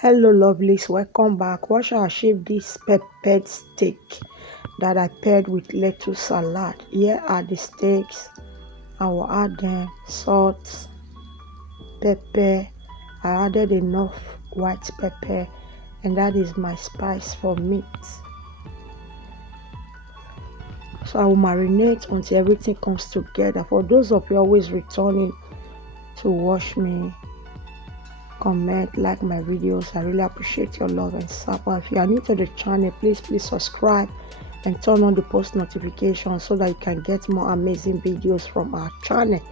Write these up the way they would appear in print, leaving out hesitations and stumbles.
Hello lovelies, welcome back. What shall I achieve this peppered steak that I paired with lettuce salad? Here are the steaks. I will add them salt, pepper. I added enough white pepper, and that is my spice for meat. So I will marinate until everything comes together. For those of you always returning to watch me, comment, like my videos. I really appreciate your love and support. If you are new to the channel, please subscribe and turn on the post notifications so that you can get more amazing videos from our channel.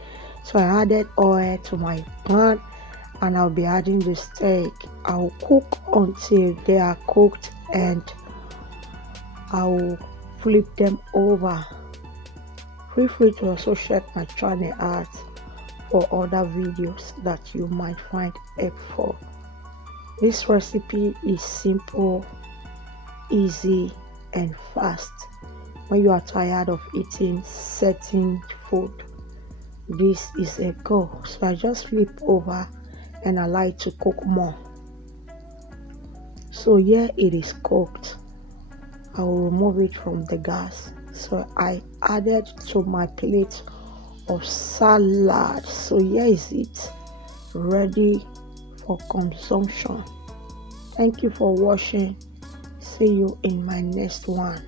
So I added oil to my pan and I'll be adding the steak. I'll cook until they are cooked and I'll flip them over. Feel free to also check my channel out for other videos that you might find helpful. This recipe is simple, easy and fast. When you are tired of eating certain food, this is a go. So I just flip over and I like to cook more. So here it is cooked. I will remove it from the gas. So I added to my plate of salad. So here is it, ready for consumption. Thank you for watching. See you in my next one.